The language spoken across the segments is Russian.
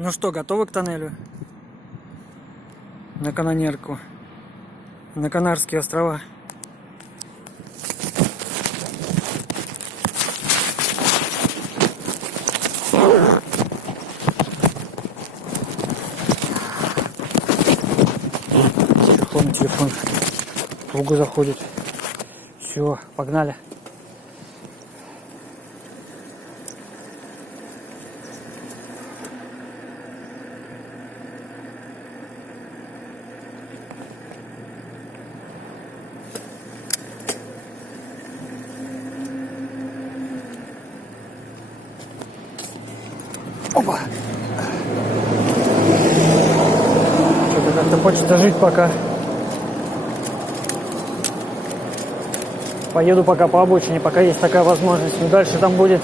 Ну что, готовы к тоннелю? На Канонерку. На Канарские острова. Телефон в кругу заходит. Все, погнали. Опа! Что-то как-то хочется жить пока. Поеду пока по обочине, пока есть такая возможность. Но дальше там будет...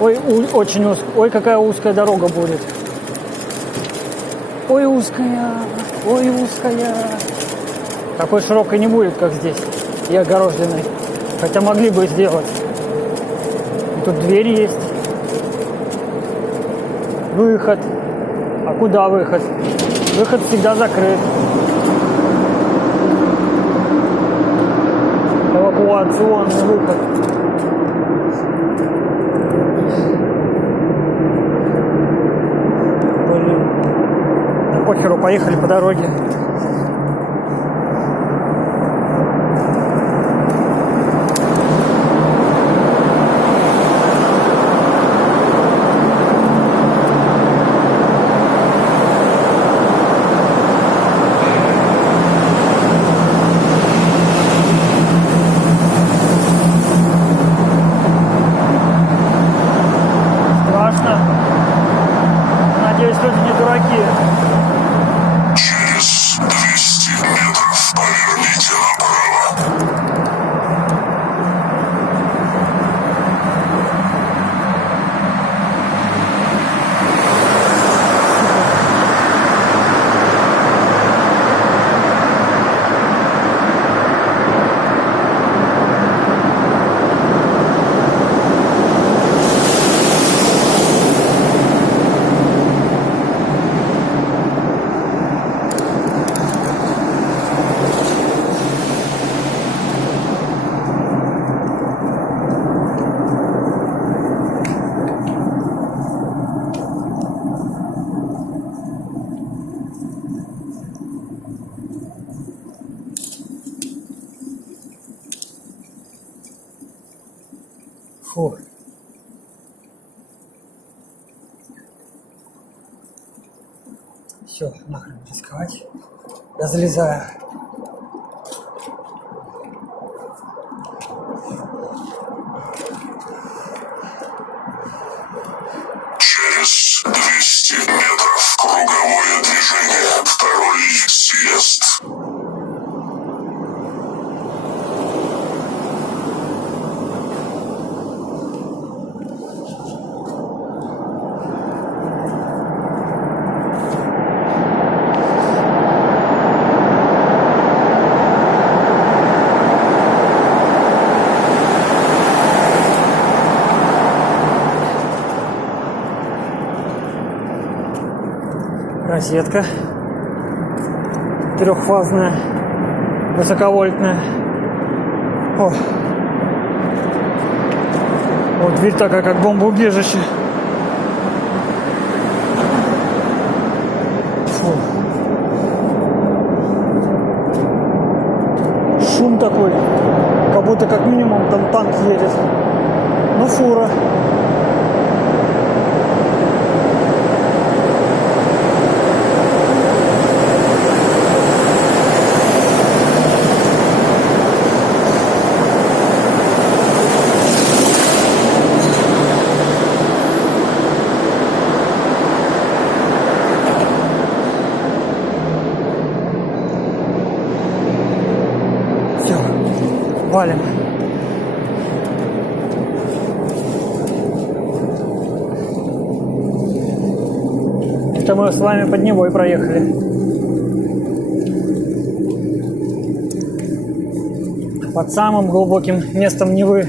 Ой, очень узко. Ой, какая узкая дорога будет. Ой, узкая. Ой, узкая. Такой широкой не будет, как здесь. И огороженной. Хотя могли бы сделать. И тут дверь есть. Выход. А куда выход? Выход всегда закрыт. Эвакуационный выход. Блин. Да похеру, поехали по дороге. Надеюсь, люди не дураки. Через 200 метров поверните направо. Фу. Все, нахрен рисковать. Я залезаю. Через 200 метров круговое движение. Второй съезд. Розетка трехфазная, высоковольтная. О, вот дверь такая, как бомбоубежище. Фу. Шум такой, как будто как минимум там танк едет. Ну, фура. Валим. Это мы с вами под Невой проехали. Под самым глубоким местом Невы.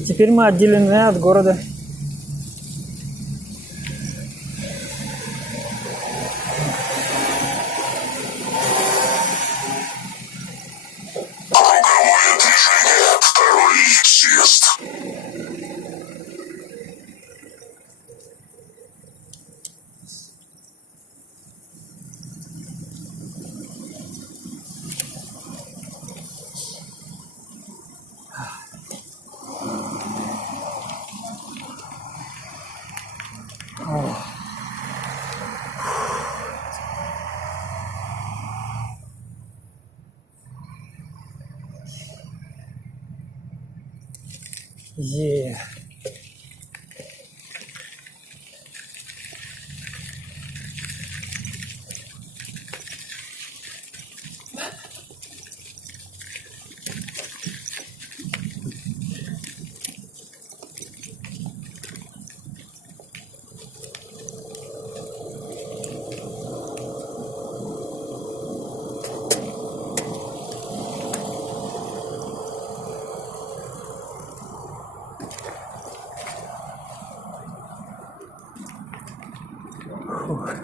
И теперь мы отделены от города. Круговое движение. Второй съезд. Е. Фух.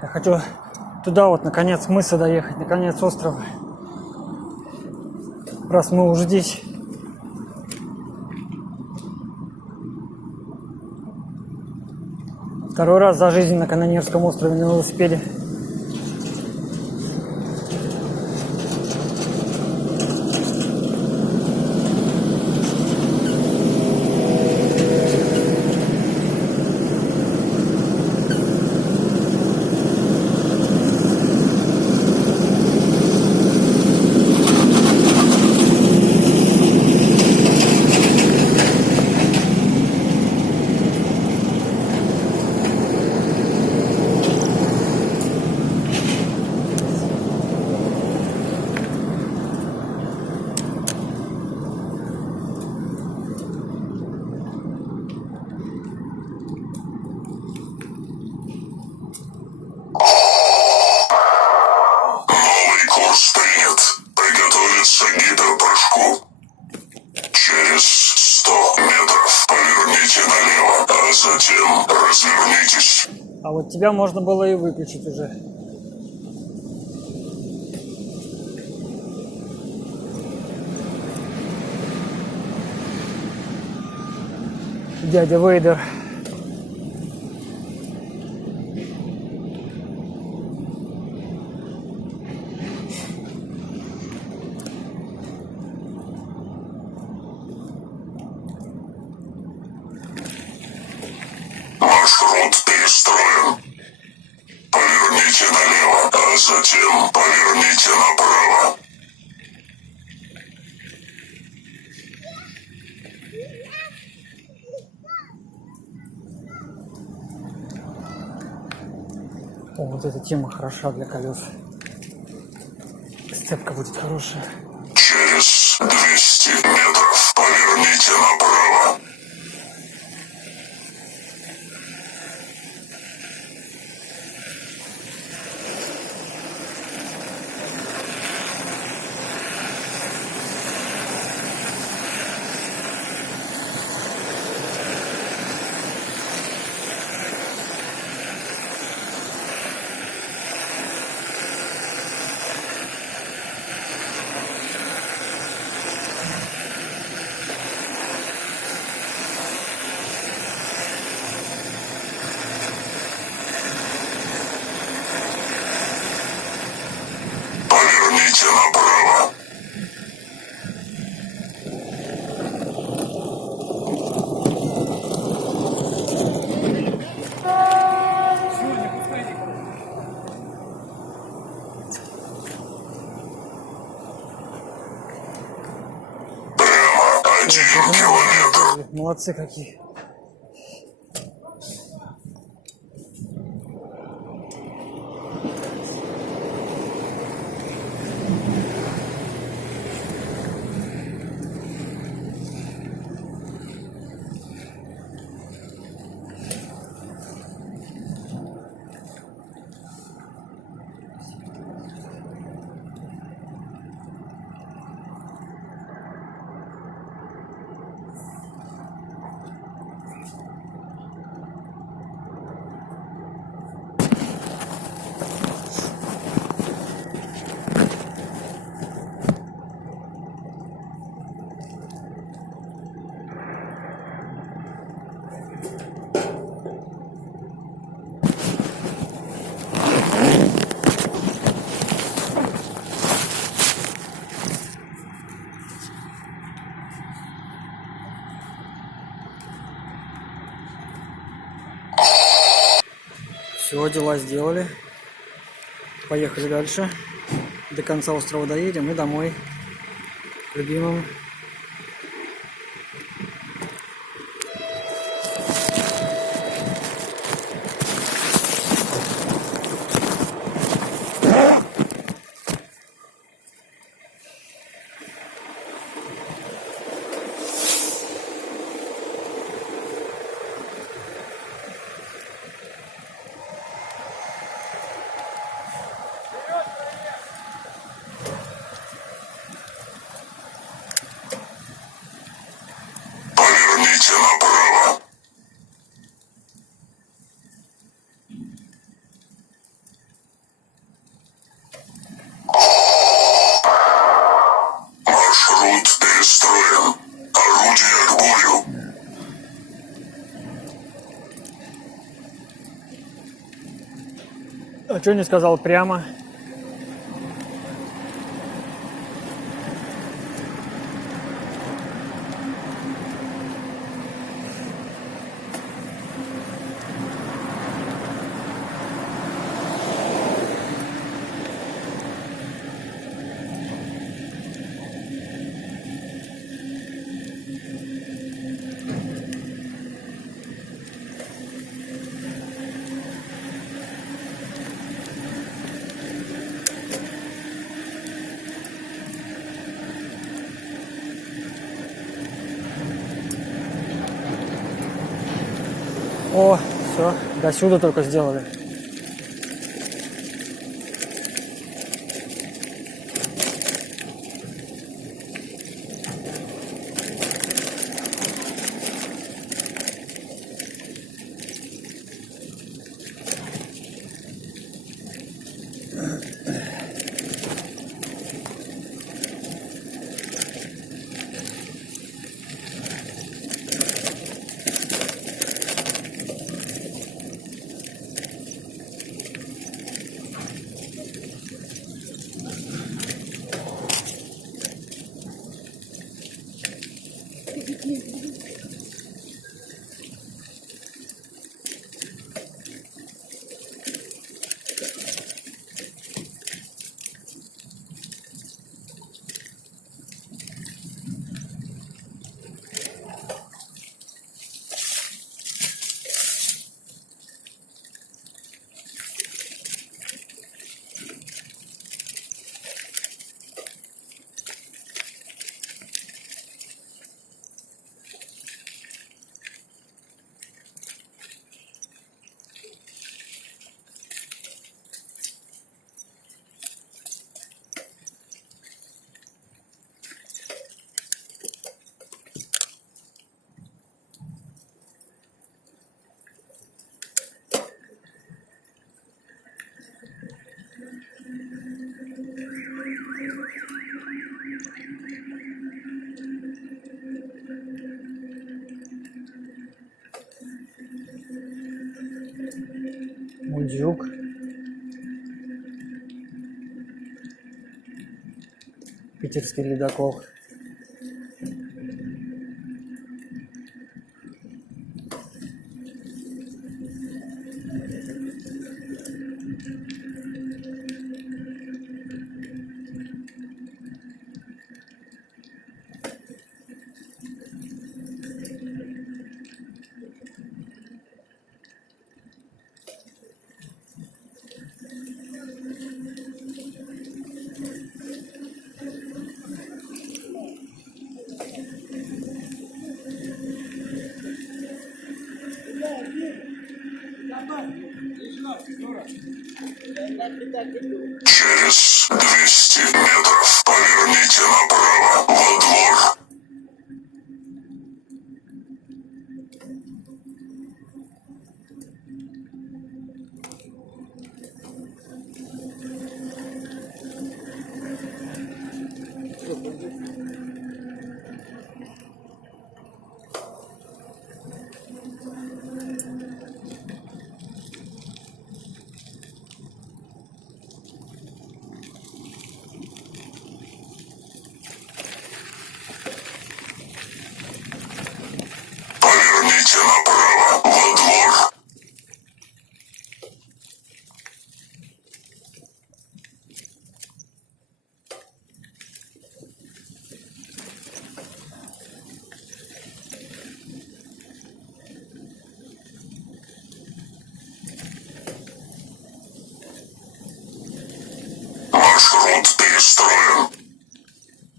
Я хочу туда вот, наконец, мыса доехать, наконец, острова. Раз мы уже здесь. Второй раз за жизнь на Канонерском острове на велосипеде. Новый курс принят. Приготовиться к гидропрыжку. Через 100 метров поверните налево, а затем развернитесь. А вот тебя можно было и выключить уже. Дядя Вейдер. Маршрут перестроен. Поверните налево, а затем поверните направо. О, вот эта тема хороша для колес. Сцепка будет хорошая. Через 200 метров поверните направо. Поверните направо. Прямо 1 километр. Молодцы какие. Все, дела сделали. Поехали дальше. До конца острова доедем и домой. К любимым. Поверните направо. Маршрут перестроен. Орудие к бою. А что не сказал прямо? О, все, до сюда только сделали. Мундюк. Питерский ледокол. Через 200 метров поверните направо во двор. Поворот перестроен.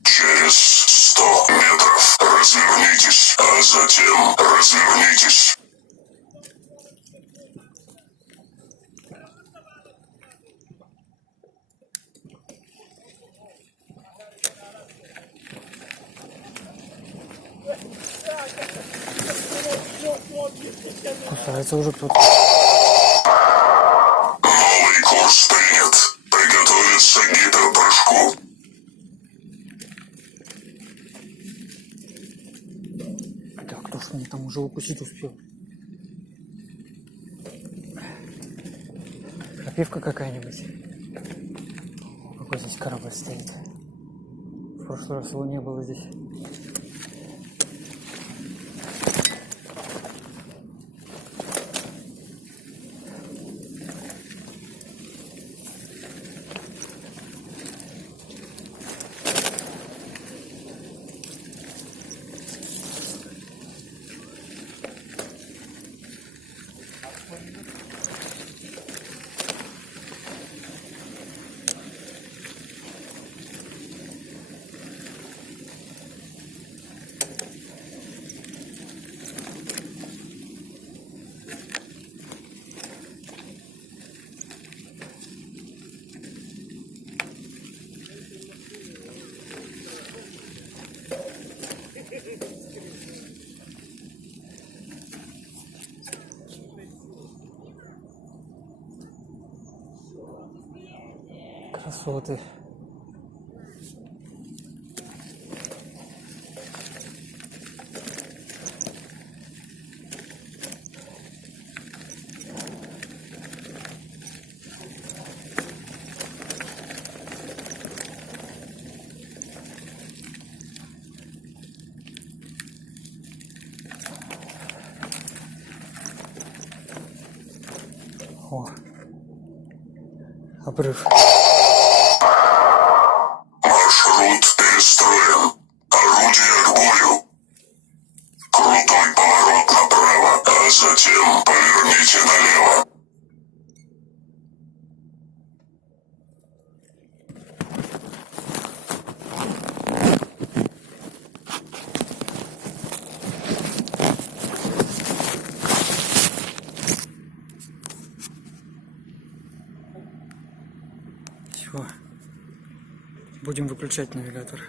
Через 100 метров развернитесь, а затем развернитесь. Кусается уже кто-то. Новый курс принят. Приготовиться к гиперпрыжку. Так, кто ж меня там уже укусить успел? Крапивка какая-нибудь. Какой здесь корабль стоит? В прошлый раз его не было здесь. Красоты. О, обрыв. Маршрут перестроен. Орудие к бою. Крутой поворот направо, а затем поверните налево. Все. Будем выключать навигатор.